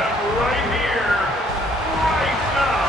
And right here, right now.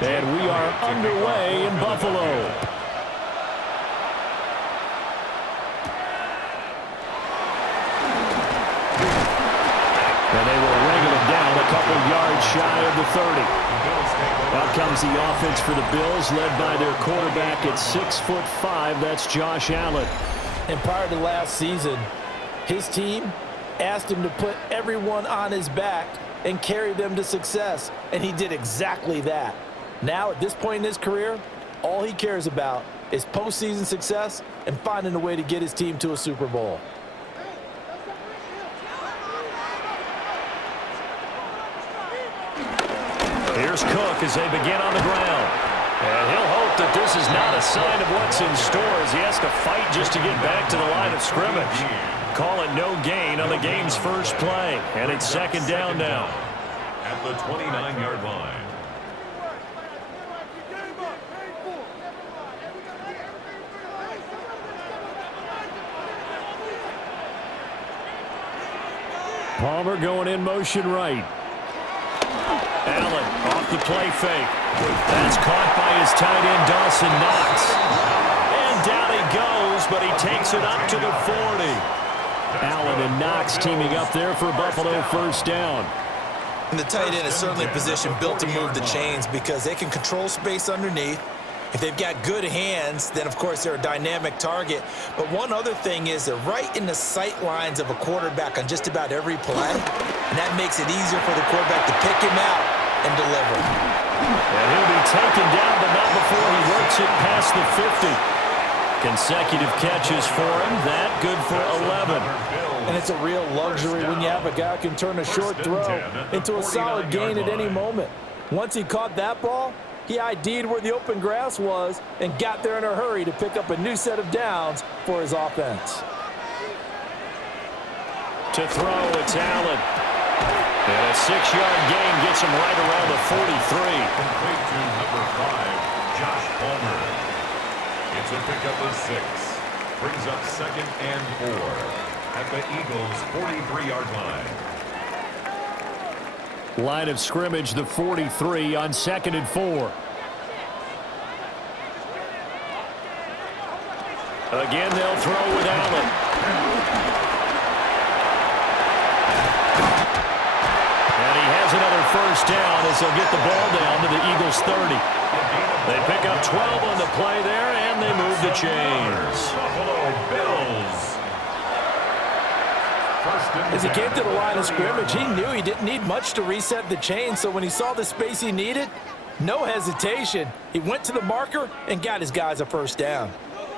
And we are underway in Buffalo. And they will wrangle it down a couple yards shy of the 30. Out comes the offense for the Bills, led by their quarterback at 6'5". That's Josh Allen. And prior to last season, his team asked him to put everyone on his back and carry them to success. And he did exactly that. Now, at this point in his career, all he cares about is postseason success and finding a way to get his team to a Super Bowl. Here's Cook as they begin on the ground. And he'll hope that this is not a sign of what's in store as he has to fight just to get back to the line of scrimmage. Call it no gain on the game's first play. And it's second down now. At the 29-yard line. Palmer going in motion right. Allen off the play fake. That's caught by his tight end, Dawson Knox. And down he goes, but he takes it up to the 40. Allen and Knox teaming up there for Buffalo first down. And the tight end is certainly a position built to move the chains because they can control space underneath. If they've got good hands, then, of course, they're a dynamic target. But one other thing is they're right in the sight lines of a quarterback on just about every play. And that makes it easier for the quarterback to pick him out and deliver. And he'll be taken down, but not before he works it past the 50. Consecutive catches for him. That good for 11. And it's a real luxury when you have a guy who can turn a short throw into a solid gain at any moment. Once he caught that ball, he ID'd where the open grass was and got there in a hurry to pick up a new set of downs for his offense. To throw, it's Allen. And a 6-yard gain gets him right around the 43. Complete to number 5, Josh Palmer. It's a pickup of 6. Brings up second and 4 at the Eagles' 43-yard line. Line of scrimmage, the 43 on second and 4. Again, they'll throw with Allen. And he has another first down as they'll get the ball down to the Eagles' 30. They pick up 12 on the play there, and they move the chains. Buffalo Bills. As he came to the line of scrimmage, he knew he didn't need much to reset the chain, so when he saw the space he needed, no hesitation. He went to the marker and got his guys a first down.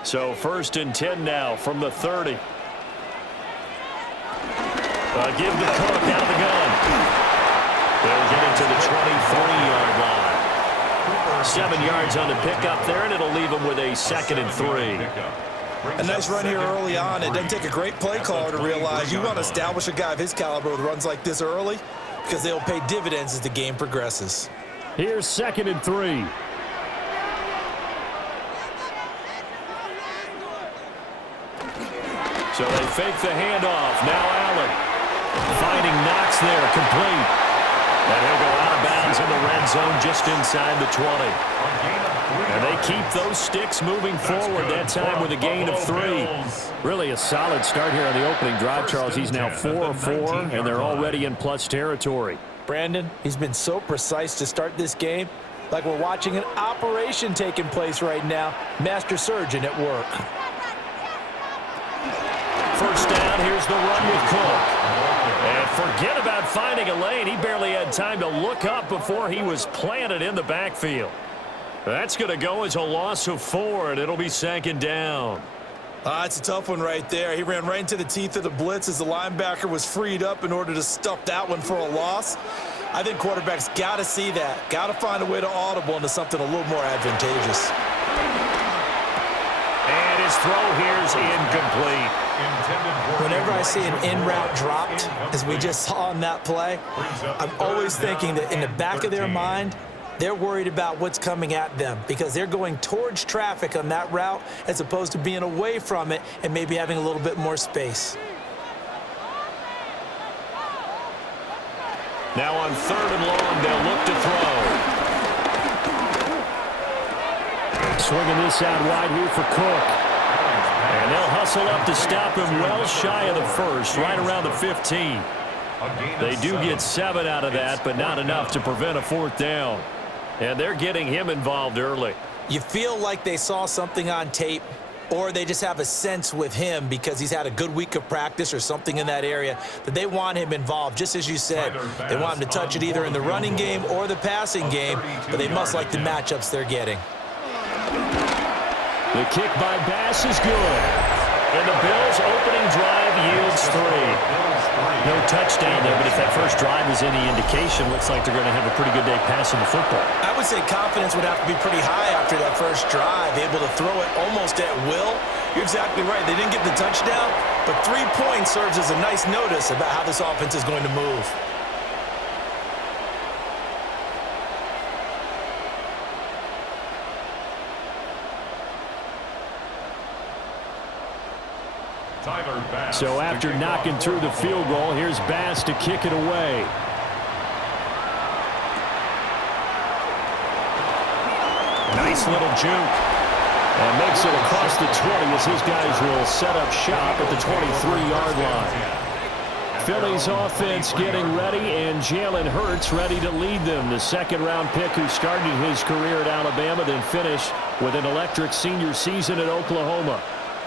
So first and 10 now from the 30. Give the Cook out of the gun. They'll get it to the 23-yard line. 7 yards on the pickup there, and it'll leave him with a second and 3. A nice run here early on. It doesn't take a great play caller to realize you want to establish a guy of his caliber with runs like this early because they'll pay dividends as the game progresses. Here's second and 3. So they fake the handoff. Now Allen finding Knox there, complete. And he'll go out of bounds in the red zone just inside the 20. And they keep those sticks moving forward, that time with a gain of 3. Really a solid start here on the opening drive, Charles. He's now 4 of 4, and they're already in plus territory. Brandon, he's been so precise to start this game, like we're watching an operation taking place right now. Master surgeon at work. First down, here's the run with Cook. And forget about finding a lane. He barely had time to look up before he was planted in the backfield. That's going to go as a loss of 4, and it'll be 2nd down. It's a tough one right there. He ran right into the teeth of the blitz as the linebacker was freed up in order to stuff that one for a loss. I think quarterbacks got to see that. Got to find a way to audible into something a little more advantageous. And his throw here's incomplete. Whenever I see an in route dropped, as we just saw on that play, I'm always thinking that in the back of their mind, they're worried about what's coming at them because they're going towards traffic on that route as opposed to being away from it and maybe having a little bit more space. Now on 3rd and long, they'll look to throw. Swinging this out wide here for Cook. And they'll hustle up to stop him well shy of the 1st, right around the 15. They do get 7 out of that, but not enough to prevent a 4th down. And they're getting him involved early. You feel like they saw something on tape, or they just have a sense with him because he's had a good week of practice or something in that area that they want him involved. Just as you said, they want him to touch it either in the running game or the passing game, but they must like the matchups they're getting. The kick by Bass is good. And the Bills' opening drive yields 3. No touchdown there, but if that first drive is any indication, looks like they're going to have a pretty good day passing the football. I would say confidence would have to be pretty high after that first drive, able to throw it almost at will. You're exactly right. They didn't get the touchdown, but 3 points serves as a nice notice about how this offense is going to move. So after knocking through the field goal, here's Bass to kick it away. Nice little juke. And makes it across the 20 as his guys will set up shop at the 23-yard line. Philly's offense getting ready, and Jalen Hurts ready to lead them. The 2nd-round pick who started his career at Alabama, then finished with an electric senior season at Oklahoma.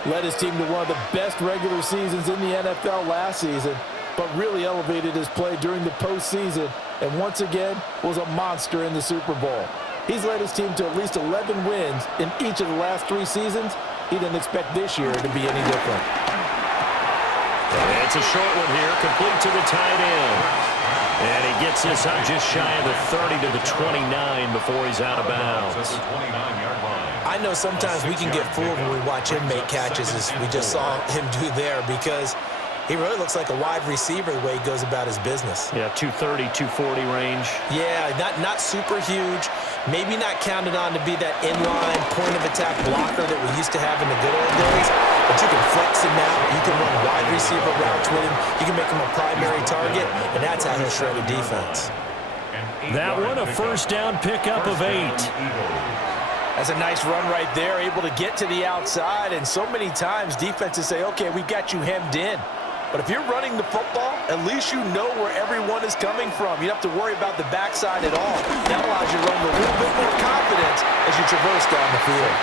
Led his team to one of the best regular seasons in the NFL last season, but really elevated his play during the postseason, and once again was a monster in the Super Bowl. He's led his team to at least 11 wins in each of the last 3 seasons. He didn't expect this year to be any different. It's a short one here, complete to the tight end. And he gets this up just shy of the 30 to the 29 before he's out of bounds. I know sometimes we can get fooled when we watch him make catches, as we just saw him do there, because he really looks like a wide receiver the way he goes about his business. Yeah, 230, 240 range. Yeah, not super huge. Maybe not counted on to be that inline point-of-attack blocker that we used to have in the good old days, but you can flex him out. You can run wide receiver routes with him. You can make him a primary target, and that's how he'll shred a defense. That one, a 1st down pickup of 8. That's a nice run right there, able to get to the outside, and so many times defenses say, okay, we got you hemmed in. But if you're running the football, at least you know where everyone is coming from. You don't have to worry about the backside at all. That allows you to run with a little bit more confidence as you traverse down the field.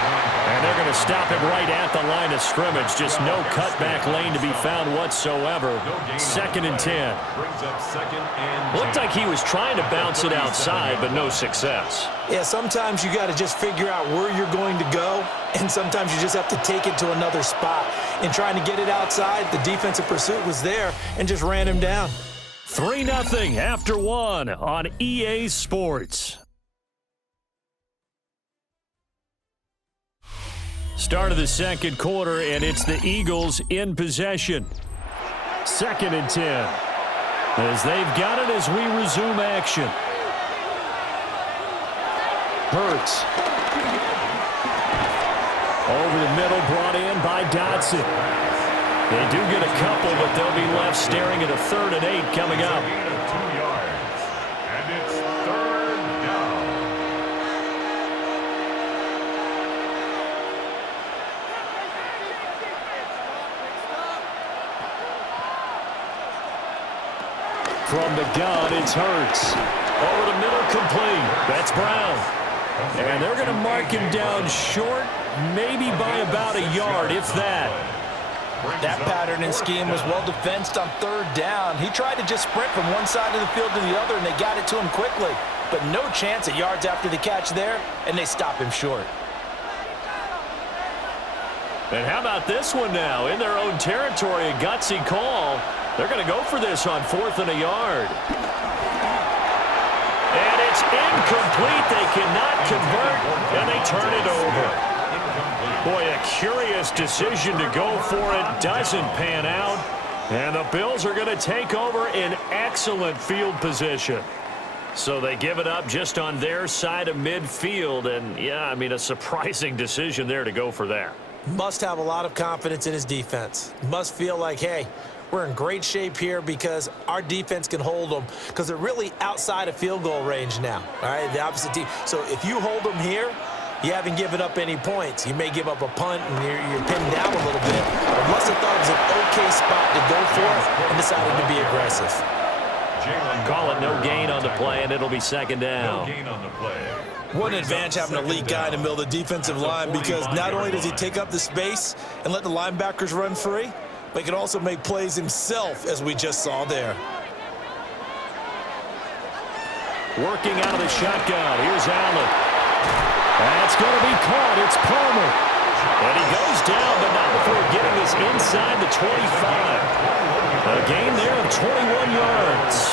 And they're going to stop him right at the line of scrimmage. Just no cutback lane to be found whatsoever. 2nd and 10. Looked like he was trying to bounce it outside, but no success. Yeah, sometimes you got to just figure out where you're going to go, and sometimes you just have to take it to another spot. In trying to get it outside, the defensive pursuit was there and just ran him down. 3-0 after 1 on EA Sports. Start of the 2nd quarter, and it's the Eagles in possession. 2nd and 10. As they've got it as we resume action. Hurts. Over the middle, brought in by Dotson. They do get a couple, but they'll be left staring at a 3rd and 8 coming up. And it's 3rd down. From the gun, it's Hurts. Over the middle, complete. That's Brown. And they're going to mark him down short, maybe by about a yard, if that. That pattern and scheme was well defensed on 3rd down. He tried to just sprint from one side of the field to the other, and they got it to him quickly. but no chance at yards after the catch there, and they stop him short. And how about this one now? In their own territory, a gutsy call. They're going to go for this on 4th and a yard. And it's incomplete. They cannot convert, and they turn it over. Boy, a curious decision to go for it. Doesn't pan out. And the Bills are going to take over in excellent field position. So they give it up just on their side of midfield. And, yeah, I mean, a surprising decision there to go for that. Must have a lot of confidence in his defense. Must feel like, hey, we're in great shape here because our defense can hold them because they're really outside of field goal range now, all right, the opposite team. So if you hold them here, you haven't given up any points. You may give up a punt and you're pinned down a little bit. But must have thought it was an okay spot to go for and decided to be aggressive. Call it no gain on the play, and it'll be 2nd down. No gain on the play. What an advantage having an elite guy in the middle of the defensive line because not only does he take up the space and let the linebackers run free, but he can also make plays himself, as we just saw there. Working out of the shotgun. Here's Allen. That's going to be caught. It's Palmer. And he goes down, but not before getting this inside the 25. A gain there of 21 yards.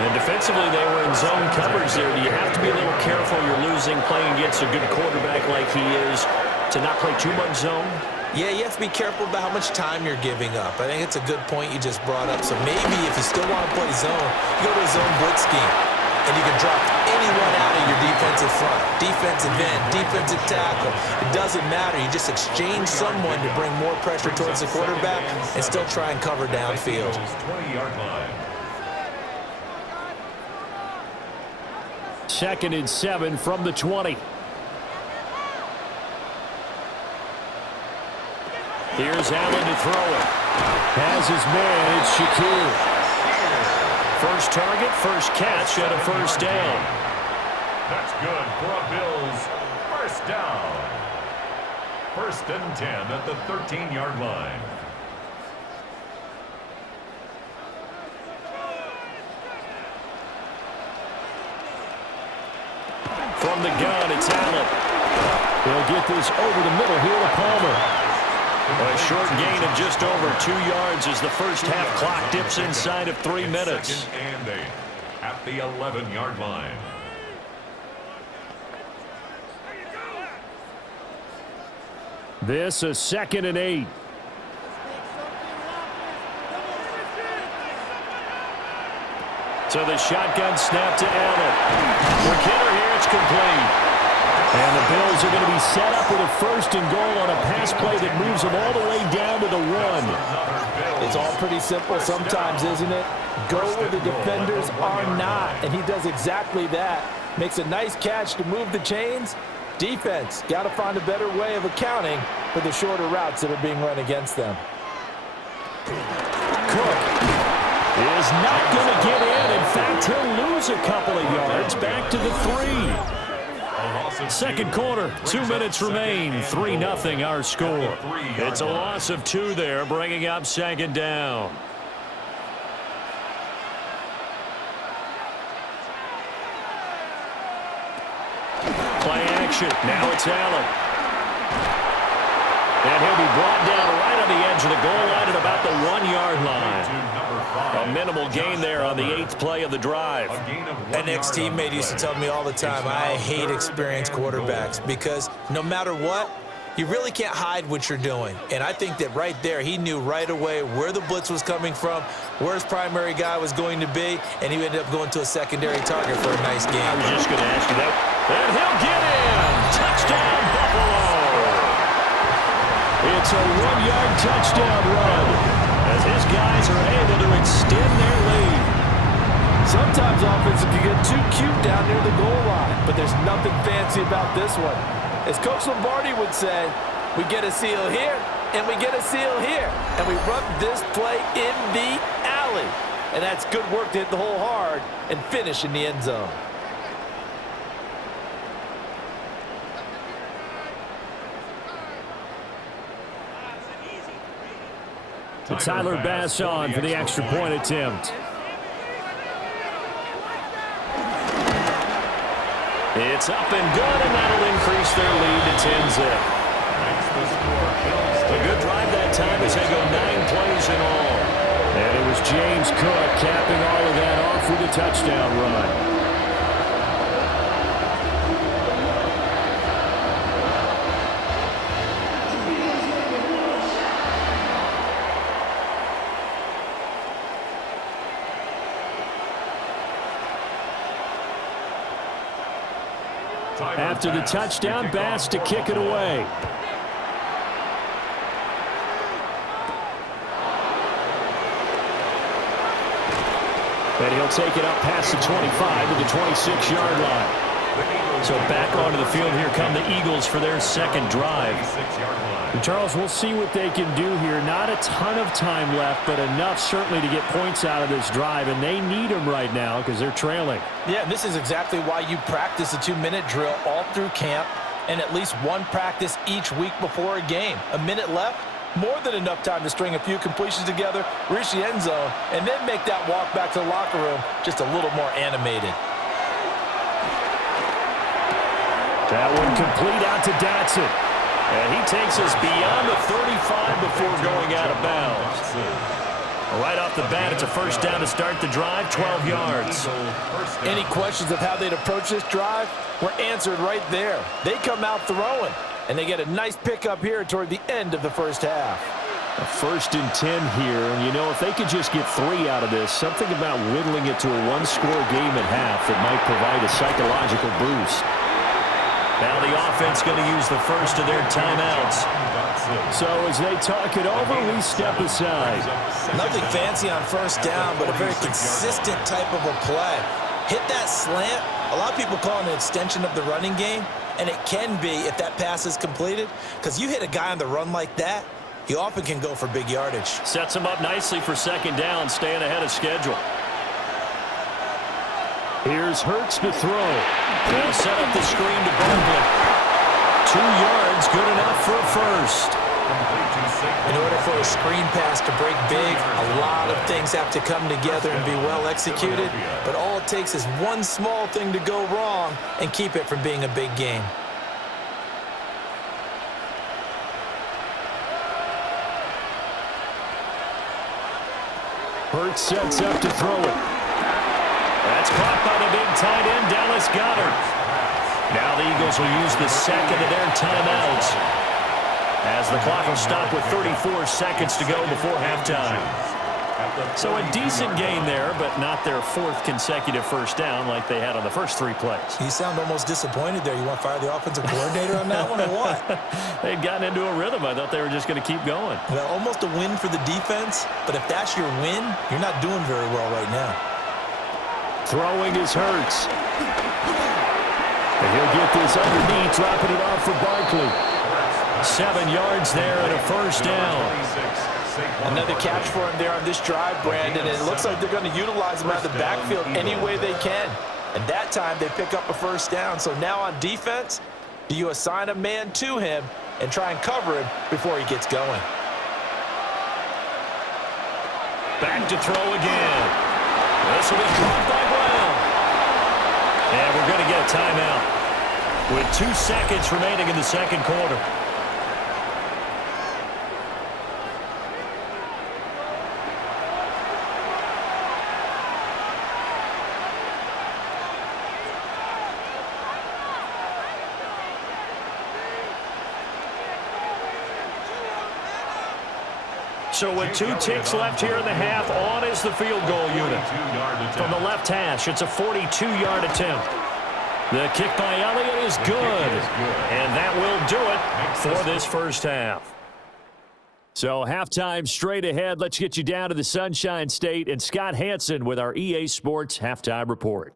And defensively, they were in zone coverage there. Do you have to be a little careful? You're losing playing against a good quarterback like he is to not play too much zone? Yeah, you have to be careful about how much time you're giving up. I think it's a good point you just brought up. So maybe if you still want to play zone, you go to a zone blitz scheme. And you can drop anyone out of your defensive front. Defensive end, defensive tackle. It doesn't matter. You just exchange someone to bring more pressure towards the quarterback and still try and cover downfield. 20-yard line. 2nd and 7 from the 20. Here's Allen to throw it. Has his man. It's Shakir. First target, first catch, and a first down. That's good for a Bills first down. 1st and 10 at the 13-yard line. From the gun, it's Allen. They'll get this over the middle here to Palmer. A short gain of just over 2 yards as the first half clock dips inside of 3 minutes. 2nd and 8 at the 11-yard line. This is 2nd and 8. So the shotgun snap to Allen. For Kidder here, it's complete. And the Bills are going to be set up with a 1st and goal on a pass play that moves them all the way down to the 1. It's all pretty simple sometimes, isn't it? Go where the defenders are not, and he does exactly that. Makes a nice catch to move the chains. Defense, got to find a better way of accounting for the shorter routes that are being run against them. Cook is not going to get in. In fact, he'll lose a couple of yards back to the 3. Second quarter, 2 minutes remain. 3-0 our score. It's a loss of 2 there, bringing up 2nd down. Play action. Now it's Allen. And he'll be brought down right on the edge of the goal line at about the 1-yard line. A minimal gain there on the 8th play of the drive. An ex-teammate used to tell me all the time, I hate experienced quarterbacks because no matter what, you really can't hide what you're doing. And I think that right there, he knew right away where the blitz was coming from, where his primary guy was going to be, and he ended up going to a secondary target for a nice game. I was just going to ask you that. And he'll get in. Touchdown, Buffalo. It's a 1-yard touchdown run as his guys are able to extend their lead. Sometimes offenses can get too cute down near the goal line, but there's nothing fancy about this one. As Coach Lombardi would say, we get a seal here, and we get a seal here, and we run this play in the alley. And that's good work to hit the hole hard and finish in the end zone. Tyler Bass on for the extra point attempt. It's up and good, and that'll increase their lead to 10-zip. A good drive that time as they go 9 plays in all. And it was James Cook capping all of that off with a touchdown run. After the touchdown, Bass to kick it away. And he'll take it up past the 25 to the 26-yard line. So back onto the field, here come the Eagles for their second drive. And Charles, we'll see what they can do here. Not a ton of time left, but enough certainly to get points out of this drive, and they need them right now because they're trailing. Yeah, and this is exactly why you practice a 2-minute drill all through camp and at least one practice each week before a game. A minute left, more than enough time to string a few completions together, reach the end zone, and then make that walk back to the locker room just a little more animated. That one complete out to Dotson. And he takes us beyond the 35 before going out of bounds. Right off the bat, it's a first down to start the drive, 12 yards. Any questions of how they'd approach this drive were answered right there. They come out throwing, and they get a nice pickup here toward the end of the first half. A 1st and 10 here, and you know, if they could just get 3 out of this, something about whittling it to a one-score game at half that might provide a psychological boost. Now the offense going to use the first of their timeouts. So as they talk it over, we step aside. Nothing fancy on first down, but a very consistent type of a play. Hit that slant. A lot of people call it an extension of the running game, and it can be if that pass is completed, because you hit a guy on the run like that, he often can go for big yardage. Sets him up nicely for second down, staying ahead of schedule. Here's Hurts to throw. They'll set up the screen to Barkley. 2 yards, good enough for a first. In order for a screen pass to break big, a lot of things have to come together and be well executed, but all it takes is one small thing to go wrong and keep it from being a big game. Hurts sets up to throw it. That's caught by the big tight end, Dallas Goedert. Now the Eagles will use the second of their timeouts as the clock will stop with 34 seconds to go before halftime. So a decent gain there, but not their 4th consecutive first down like they had on the first 3 plays. You sound almost disappointed there. You want to fire the offensive coordinator on that one or what? They'd gotten into a rhythm. I thought they were just going to keep going. Well, almost a win for the defense, but if that's your win, you're not doing very well right now. Throwing is Hurts. And he'll get this underneath, dropping it off for Barkley. 7 yards there and a first down. Another catch for him there on this drive, Brandon, and it looks like they're going to utilize him out of the backfield any way they can. And that time they pick up a first down. So now on defense, do you assign a man to him and try and cover him before he gets going? Back to throw again. This will be caught by Brown. And we're going to get a timeout with 2 seconds remaining in the second quarter. So with 2 ticks left here in the half, on is the field goal unit. From the left hash, it's a 42-yard attempt. The kick by Elliott is good. And that will do it for this first half. So halftime straight ahead. Let's get you down to the Sunshine State and Scott Hansen with our EA Sports Halftime Report.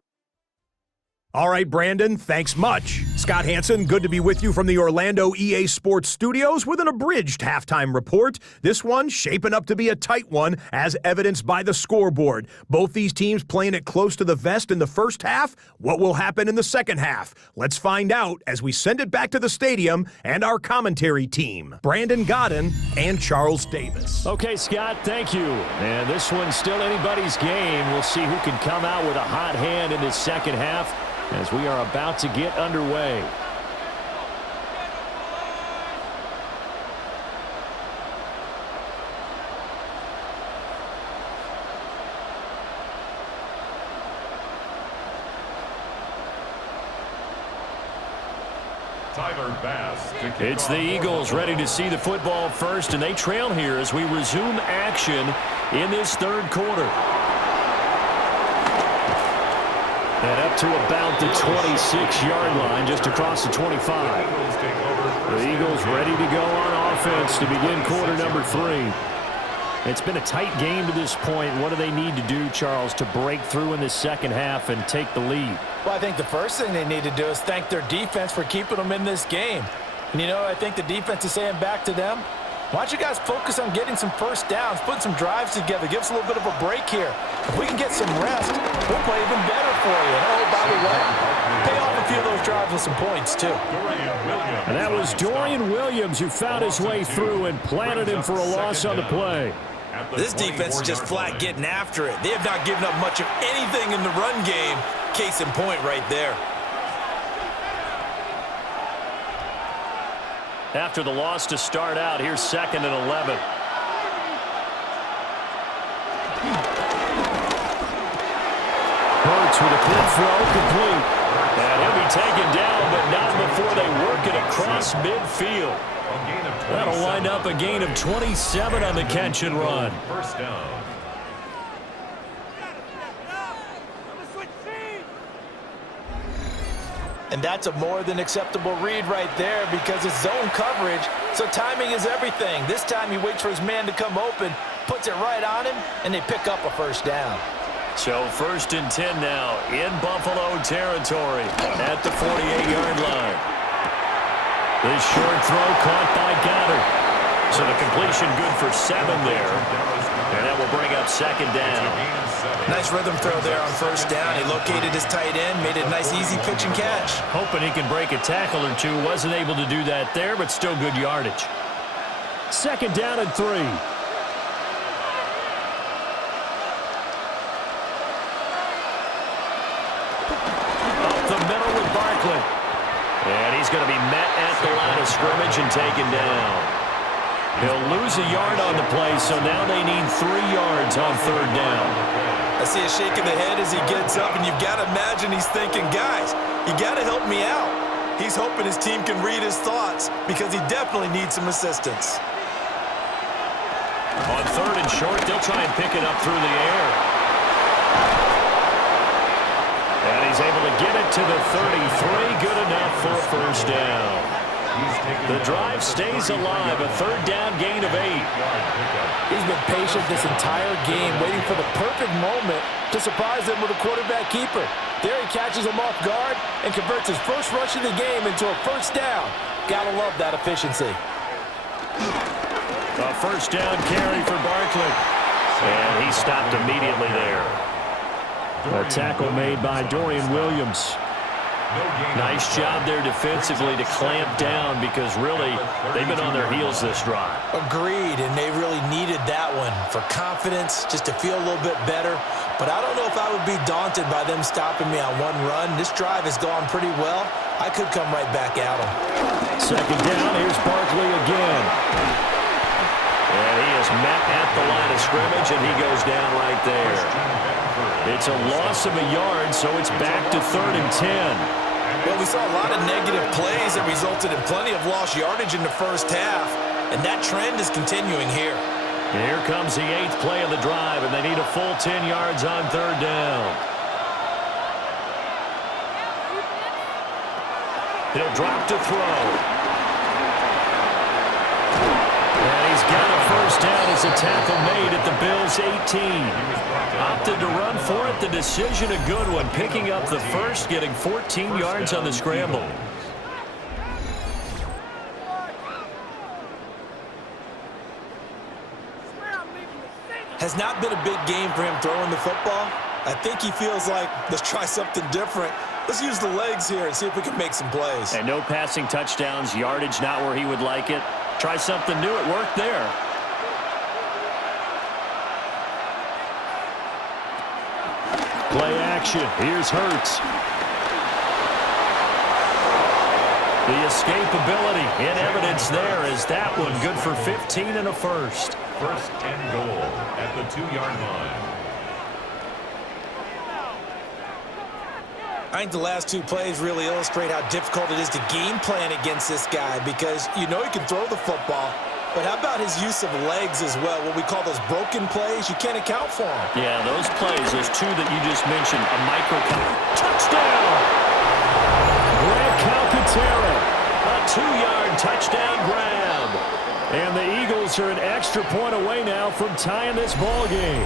All right, Brandon, thanks much. Scott Hansen, good to be with you from the Orlando EA Sports Studios with an abridged halftime report. This one shaping up to be a tight one, as evidenced by the scoreboard. Both these teams playing it close to the vest in the first half. What will happen in the second half? Let's find out as we send it back to the stadium and our commentary team, Brandon Gaudin and Charles Davis. Okay, Scott, thank you. And this one's still anybody's game. We'll see who can come out with a hot hand in this second half. as we are about to get underway. It's the Eagles ready to see the football first, and they trail here as we resume action in this third quarter. And up to about the 26-yard line, just across the 25. The Eagles ready to go on offense to begin quarter number 3. It's been a tight game to this point. What do they need to do, Charles, to break through in the second half and take the lead? Well, I think the first thing they need to do is thank their defense for keeping them in this game. And, you know, I think the defense is saying back to them, why don't you guys focus on getting some first downs, putting some drives together, give us a little bit of a break here. If we can get some rest, we'll play even better for you. And, oh, by the way, pay off a few of those drives with some points, too. And that was Dorian Williams who found his way through and planted him for a loss on the play. This defense is just flat getting after it. They have not given up much of anything in the run game. Case in point right there. After the loss to start out, here's 2nd and 11. Hurts with a quick throw, complete. And he'll be taken down, but not before they work it across midfield. That'll wind up a gain of 27 on the catch and run. First down. And that's a more than acceptable read right there because it's zone coverage, so timing is everything. This time he waits for his man to come open, puts it right on him, and they pick up a first down. So 1st and 10 now in Buffalo territory at the 48-yard line. This short throw caught by Goddard. So the completion good for 7 there. And that will bring up 2nd down. Nice rhythm throw there on first down. He located his tight end, made it a nice easy pitch and catch. Hoping he can break a tackle or two. Wasn't able to do that there, but still good yardage. 2nd down and 3. Up the middle with Barkley. And he's going to be met at the line of scrimmage and taken down. He'll lose a yard on the play, so now they need 3 yards on 3rd down. I see a shake of the head as he gets up, and you've got to imagine he's thinking, guys, you got to help me out. He's hoping his team can read his thoughts because he definitely needs some assistance. On 3rd and short, they'll try and pick it up through the air. And he's able to get it to the 33. Good enough for a first down. The drive stays alive. A 3rd down gain of 8. He's been patient this entire game, waiting for the perfect moment to surprise them with a quarterback keeper. There he catches him off guard and converts his first rush of the game into a first down. Gotta love that efficiency. A first down carry for Barkley. And he stopped immediately there. A tackle made by Dorian Williams. Nice job there defensively to clamp down because really they've been on their heels this drive. Agreed, and they really needed that one for confidence, just to feel a little bit better. But I don't know if I would be daunted by them stopping me on one run. This drive has gone pretty well. I could come right back at them. 2nd down, here's Barkley again. And he is met at the line of scrimmage, and he goes down right there. It's a loss of a yard, so it's back to 3rd and 10. Well, we saw a lot of negative plays that resulted in plenty of lost yardage in the first half, and that trend is continuing here. And here comes the 8th play of the drive, and they need a full 10 yards on 3rd down. He'll drop to throw. And he's got a first down as a tackle made at the Bills' 18. Opted to run for it. The decision a good one. Picking up the first, getting 14 yards on the scramble. Has not been a big game for him throwing the football. I think he feels like, let's try something different. Let's use the legs here and see if we can make some plays. And no passing touchdowns, yardage not where he would like it. Try something new. It worked there. Play action. Here's Hurts. The escapability in evidence there as that one good for 15 and a first. First and goal at the 2-yard line. I think the last two plays really illustrate how difficult it is to game plan against this guy because you know he can throw the football, but how about his use of legs as well? What we call those broken plays, you can't account for them. Yeah, those plays, those two that you just mentioned, a micro touchdown! Grant Calcaterra, a 2-yard touchdown grab. And the Eagles are an extra point away now from tying this ball game.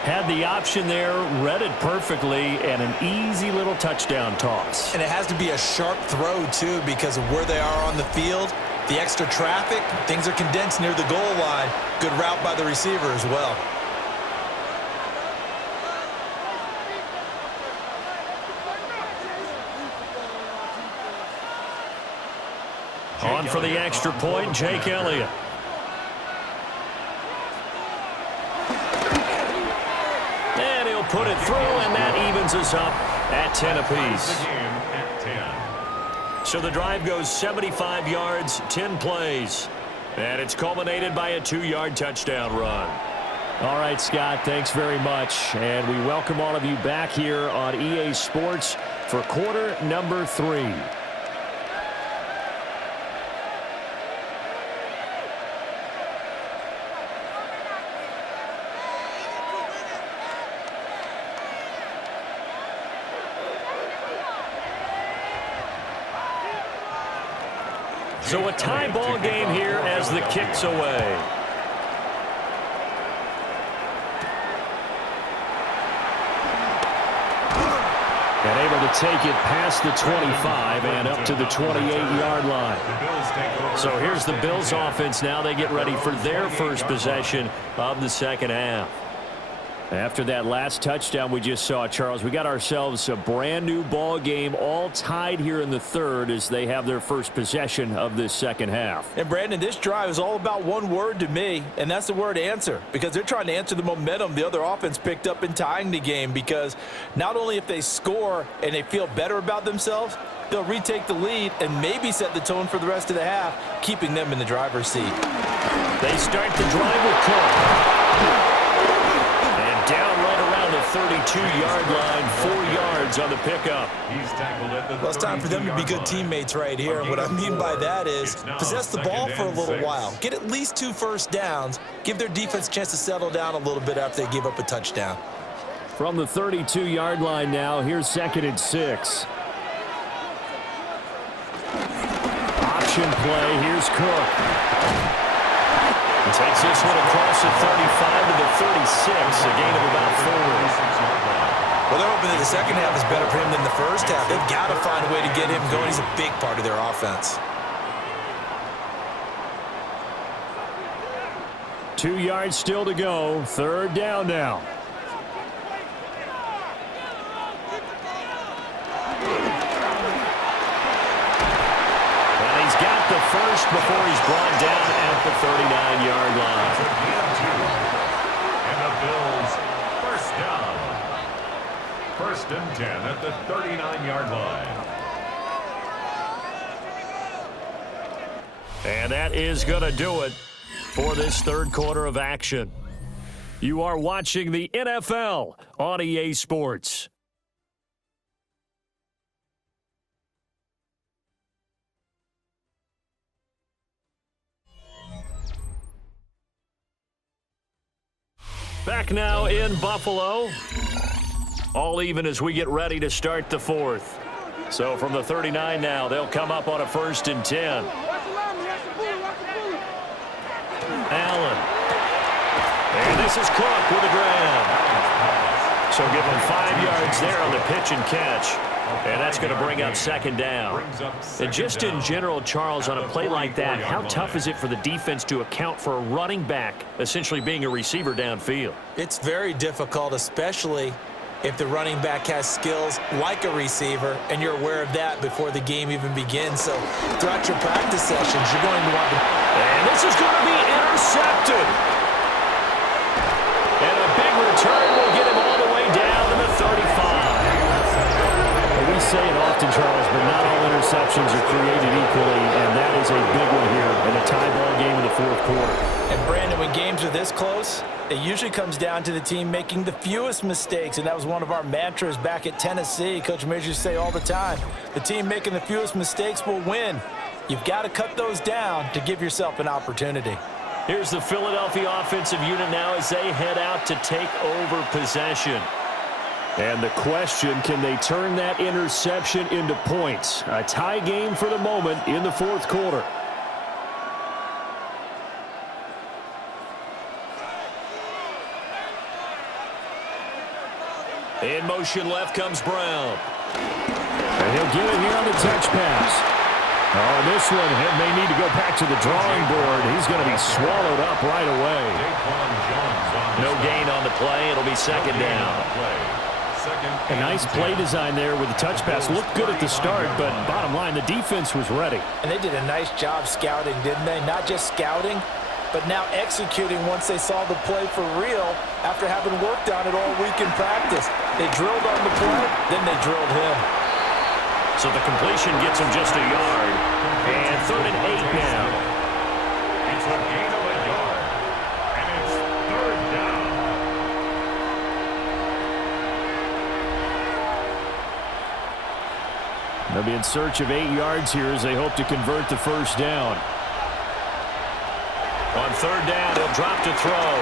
Had the option there, read it perfectly, and an easy little touchdown toss. And it has to be a sharp throw, too, because of where they are on the field. The extra traffic, things are condensed near the goal line. Good route by the receiver as well. On for the extra point, Jake Elliott. And he'll put it through, and that evens us up at 10 apiece. So the drive goes 75 yards, 10 plays. And it's culminated by a 2-yard touchdown run. All right, Scott, thanks very much. And we welcome all of you back here on EA Sports for quarter number 3. So a tie ball game here as the kick's away. And able to take it past the 25 and up to the 28-yard line. So here's the Bills offense now. They get ready for their first possession of the second half. After that last touchdown we just saw, Charles, we got ourselves a brand new ball game, all tied here in the third as they have their first possession of this second half. And Brandon, this drive is all about one word to me, and that's the word answer, because they're trying to answer the momentum the other offense picked up in tying the game, because not only if they score and they feel better about themselves, they'll retake the lead and maybe set the tone for the rest of the half, keeping them in the driver's seat. They start the drive with Cook. Down right around the 32-yard line, 4 yards on the pickup. He's tackled at the Well, it's time for them to be good teammates right here. And what I mean by that is possess the ball for a little while. Get at least 2 first downs. Give their defense a chance to settle down a little bit after they give up a touchdown. From the 32-yard line now, here's 2nd and 6. Option play, here's Cook. Takes this one across the 35 to the 36, a gain of about 4. Well, they're hoping that the second half is better for him than the first half. They've got to find a way to get him going. He's a big part of their offense. 2 yards still to go. 3rd down now. Got the first before he's brought down at the 39-yard line. And the Bills first down. 1st and 10 at the 39-yard line. And that is going to do it for this third quarter of action. You are watching the NFL on EA Sports. Back now in Buffalo. All even as we get ready to start the fourth. So from the 39 now, they'll come up on a 1st and 10. Allen. And this is Cook with a grab. So give him 5 yards there on the pitch and catch. And that's going to bring up 2nd down. And just in general, Charles, on a play like that, how tough is it for the defense to account for a running back essentially being a receiver downfield? It's very difficult, especially if the running back has skills like a receiver, and you're aware of that before the game even begins. So throughout your practice sessions, you're going to want to... And this is going to be intercepted. And a big return will get him all the way down to the 35. We say it often, Charles, but not all interceptions are created equally, and that is a big one here in a tie ball game in the fourth quarter. And Brandon, when games are this close, it usually comes down to the team making the fewest mistakes, and that was one of our mantras back at Tennessee. Coach Mears used to say all the time, the team making the fewest mistakes will win. You've got to cut those down to give yourself an opportunity. Here's the Philadelphia offensive unit now as they head out to take over possession. And the question, can they turn that interception into points? A tie game for the moment in the fourth quarter. In motion left comes Brown. And he'll get it here on the touch pass. Oh, this one may need to go back to the drawing board. He's going to be swallowed up right away. No gain on the play. It'll be second down. A nice play design there with the touch pass. Looked good at the start, but bottom line, the defense was ready. And they did a nice job scouting, didn't they? Not just scouting, but now executing once they saw the play for real after having worked on it all week in practice. They drilled on the play, then they drilled him. So the completion gets him just a yard. And 3rd and 8 now. It's a gain of a yard. And it's 3rd down. They'll be in search of 8 yards here as they hope to convert the first down. On 3rd down, he'll drop to throw.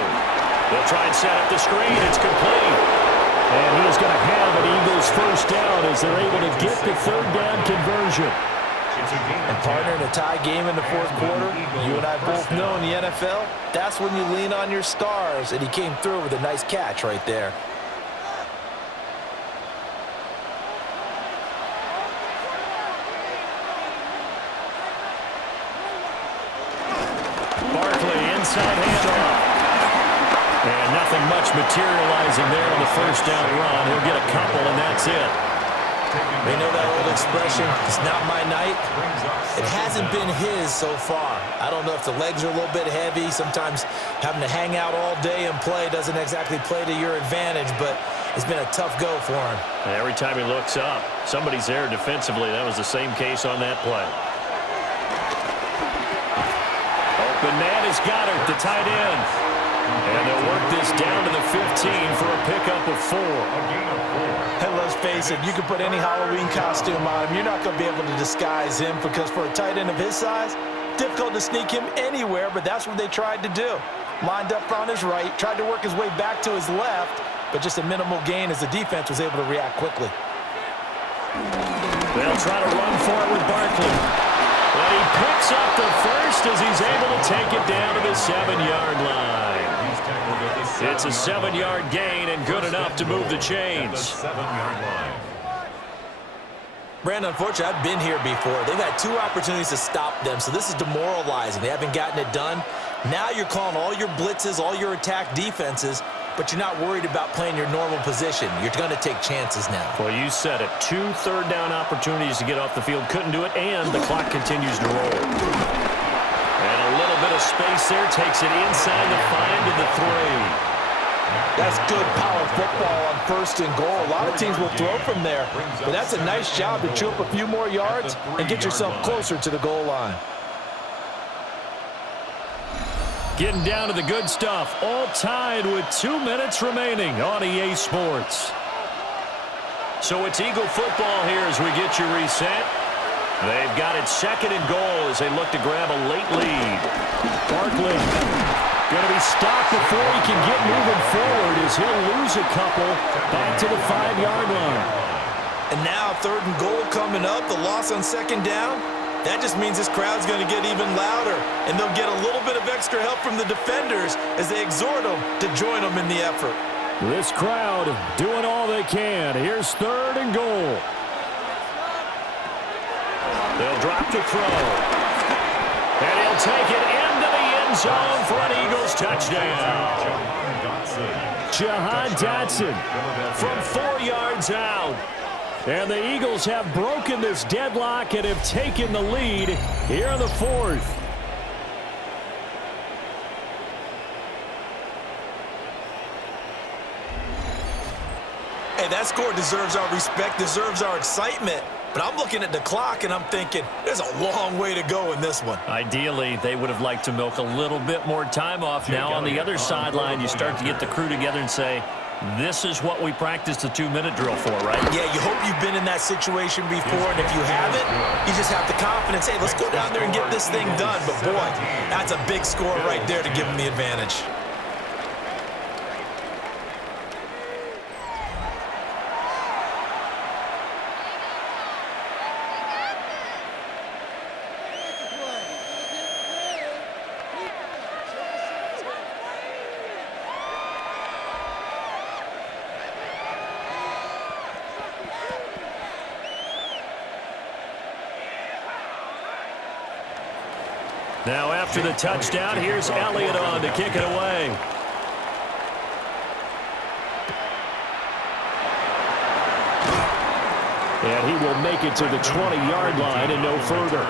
They'll try and set up the screen. It's complete. And he is going to have an Eagles first down as they're able to get the 3rd down conversion. And partner, in a tie game in the fourth quarter, you and I both know in the NFL, that's when you lean on your stars, and he came through with a nice catch right there. Barkley inside handoff. And nothing much materializing there on the first down run. He'll get a couple, and that's it. They know that old expression, it's not my night. It hasn't been his so far. I don't know if the legs are a little bit heavy. Sometimes having to hang out all day and play doesn't exactly play to your advantage, but it's been a tough go for him. And every time he looks up, somebody's there defensively. That was the same case on that play. Open man has got it, the tight end. And they'll work this down to the 15 for a pickup of 4. And let's face it, you can put any Halloween costume on him. You're not going to be able to disguise him because for a tight end of his size, difficult to sneak him anywhere, but that's what they tried to do. Lined up on his right, tried to work his way back to his left, but just a minimal gain as the defense was able to react quickly. They'll try to run for it with Barkley. But he picks up the first as he's able to take it down to the 7-yard line. It's a 7-yard gain and good enough to move the chains. Brandon, unfortunately, I've been here before. They've had 2 opportunities to stop them, so this is demoralizing. They haven't gotten it done. Now you're calling all your blitzes, all your attack defenses, but you're not worried about playing your normal position. You're going to take chances now. Well, you said it. 2 third-down opportunities to get off the field. Couldn't do it, and the clock continues to roll. And a little bit of space there. Takes it inside the 5 to the 3. That's good power football on 1st and goal. A lot of teams will throw from there, but that's a nice job to chew up a few more yards and get yourself closer to the goal line. Getting down to the good stuff. All tied with 2 minutes remaining on EA Sports. So it's Eagle football here as we get you reset. They've got it 2nd and goal as they look to grab a late lead. Barkley going to be stopped before he can get moving forward as he'll lose a couple back to the 5-yard line. And now 3rd and goal coming up, the loss on 2nd down. That just means this crowd's going to get even louder, and they'll get a little bit of extra help from the defenders as they exhort them to join them in the effort. This crowd doing all they can. Here's 3rd and goal. They'll drop to throw. And he'll take it into the end zone for an Eagles touchdown. Jahan Dotson from 4 yards out. And the Eagles have broken this deadlock and have taken the lead here in the 4th. And Hey, that score deserves our respect, deserves our excitement. But I'm looking at the clock, and I'm thinking, there's a long way to go in this one. Ideally, they would have liked to milk a little bit more time off. Now, on the other sideline, you start to get the crew together and say, this is what we practiced the 2-minute drill for, right? Yeah, you hope you've been in that situation before, and if you haven't, you just have the confidence, hey, let's go down there and get this thing done. But, boy, that's a big score right there to give them the advantage. Now after the touchdown, here's Elliott on to kick it away. And he will make it to the 20-yard line and no further.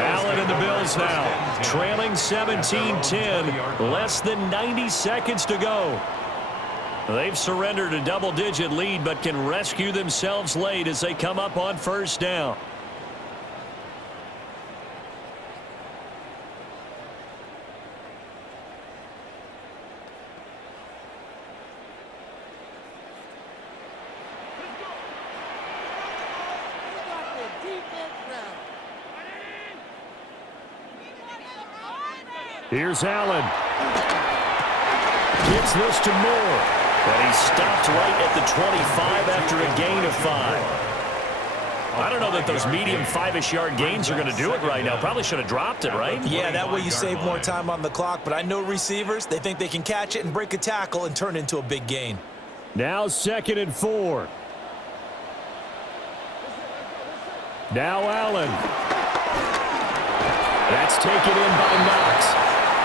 Allen and the Bills now, trailing 17-10, less than 90 seconds to go. They've surrendered a double-digit lead but can rescue themselves late as they come up on first down. Here's Allen. Gets this to Moore. And he stopped right at the 25 after a gain of 5. I don't know that those medium 5-ish yard gains are going to do it right now. Probably should have dropped it, right? Yeah, that way you save more time on the clock. But I know receivers, they think they can catch it and break a tackle and turn it into a big gain. Now 2nd and 4. Now Allen. That's taken in by Knox.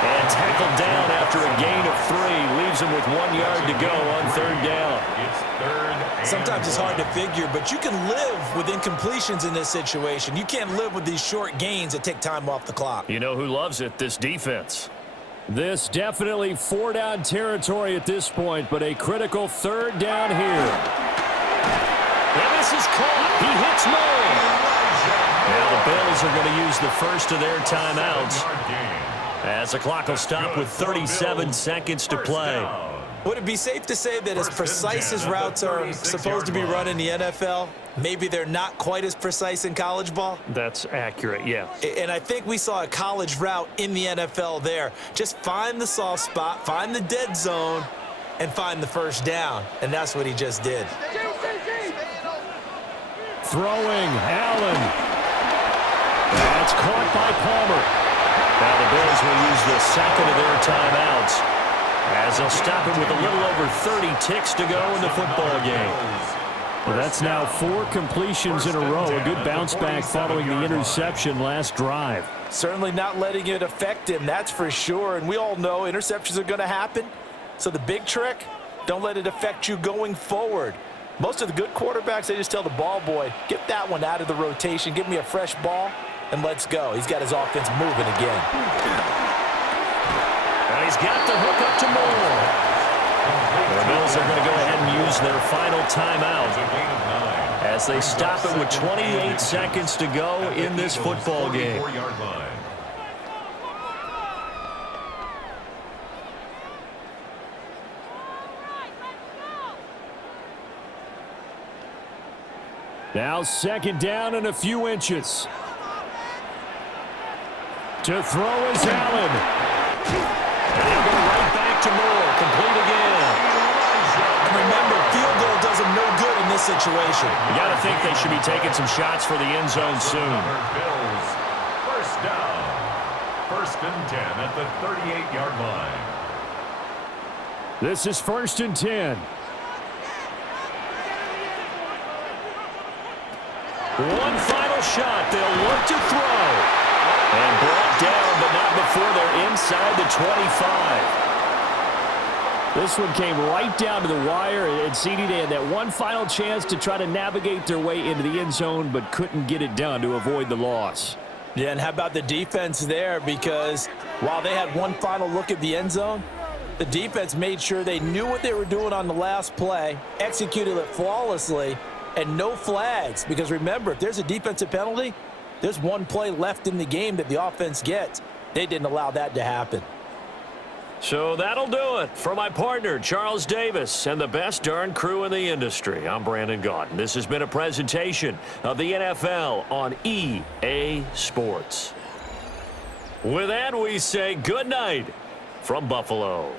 And tackled down after a gain of 3. Leaves him with 1 yard to go on 3rd down. It's 3rd. Sometimes it's hard to figure, but you can live with incompletions in this situation. You can't live with these short gains that take time off the clock. You know who loves it? This defense. This definitely 4-down territory at this point, but a critical 3rd down here. And this is caught. He hits Moore. Now the Bills are going to use the first of their timeouts, as the clock will stop with 37 seconds to play. Would it be safe to say that as precise as routes are supposed to be run in the NFL, maybe they're not quite as precise in college ball? That's accurate, yeah. And I think we saw a college route in the NFL there. Just find the soft spot, find the dead zone, and find the first down. And that's what he just did. Throwing, Allen. That's caught by Palmer. Now the Bills will use the second of their timeouts as they'll stop it with a little over 30 ticks to go in the football game. Well, that's now 4 completions in a row. A good bounce back following the interception last drive. Certainly not letting it affect him, that's for sure. And we all know interceptions are going to happen. So the big trick, don't let it affect you going forward. Most of the good quarterbacks, they just tell the ball boy, get that one out of the rotation, give me a fresh ball, and let's go. He's got his offense moving again. And he's got the hook up to Moore. The Bills are going to go ahead and use their final timeout as they stop it with 28 seconds to go in this football game. Now 2nd down and a few inches. To throw is Allen. And he'll go right back to Moore. Complete again. Remember, field goal does them no good in this situation. You got to think they should be taking some shots for the end zone soon. Bills, first down. 1st and 10 at the 38-yard line. This is 1st and 10. One final shot. They'll look to throw. And brought down, but not before they're inside the 25. This one came right down to the wire, and CD, they had that one final chance to try to navigate their way into the end zone, but couldn't get it done to avoid the loss. Yeah, and how about the defense there? Because while they had one final look at the end zone, The defense made sure they knew what they were doing on the last play, executed it flawlessly, and no flags. Because remember, if there's a defensive penalty, there's one play left in the game that the offense gets. They didn't allow that to happen. So that'll do it. For my partner, Charles Davis, and the best darn crew in the industry, I'm Brandon Gaudin. This has been a presentation of the NFL on EA Sports. With that, we say good night from Buffalo.